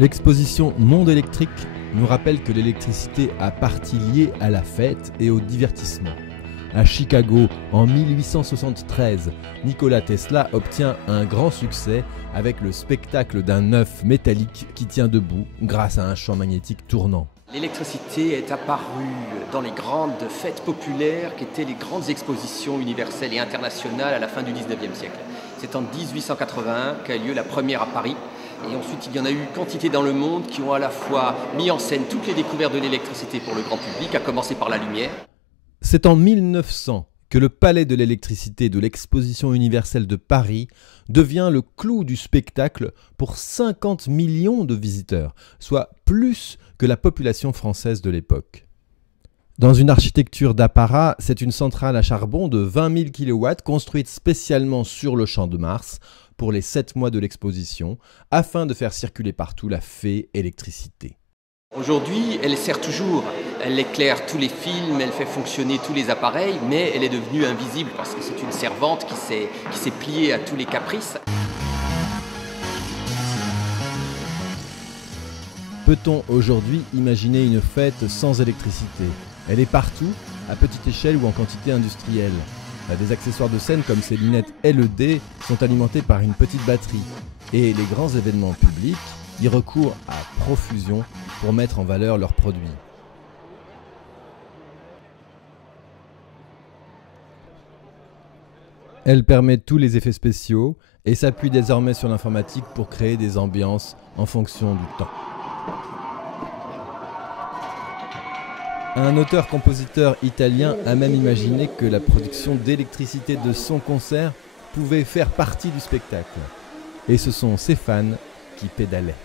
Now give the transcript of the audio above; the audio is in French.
L'exposition Monde électrique nous rappelle que l'électricité a partie liée à la fête et au divertissement. À Chicago, en 1873, Nikola Tesla obtient un grand succès avec le spectacle d'un œuf métallique qui tient debout grâce à un champ magnétique tournant. L'électricité est apparue dans les grandes fêtes populaires qui étaient les grandes expositions universelles et internationales à la fin du 19e siècle. C'est en 1881 qu'a lieu la première à Paris. Et ensuite, il y en a eu quantité dans le monde qui ont à la fois mis en scène toutes les découvertes de l'électricité pour le grand public, à commencer par la lumière. C'est en 1900 que le Palais de l'électricité de l'Exposition universelle de Paris devient le clou du spectacle pour 50 millions de visiteurs, soit plus que la population française de l'époque. Dans une architecture d'apparat, c'est une centrale à charbon de 20 000 kW construite spécialement sur le Champ de Mars pour les 7 mois de l'exposition, afin de faire circuler partout la fée électricité. Aujourd'hui, elle sert toujours, elle éclaire tous les films, elle fait fonctionner tous les appareils, mais elle est devenue invisible parce que c'est une servante qui s'est pliée à tous les caprices. Peut-on aujourd'hui imaginer une fête sans électricité? Elle est partout, à petite échelle ou en quantité industrielle. Des accessoires de scène comme ces lunettes LED sont alimentés par une petite batterie. Et les grands événements publics y recourent à profusion pour mettre en valeur leurs produits. Elle permet tous les effets spéciaux et s'appuie désormais sur l'informatique pour créer des ambiances en fonction du temps. Un auteur-compositeur italien a même imaginé que la production d'électricité de son concert pouvait faire partie du spectacle. Et ce sont ses fans qui pédalaient.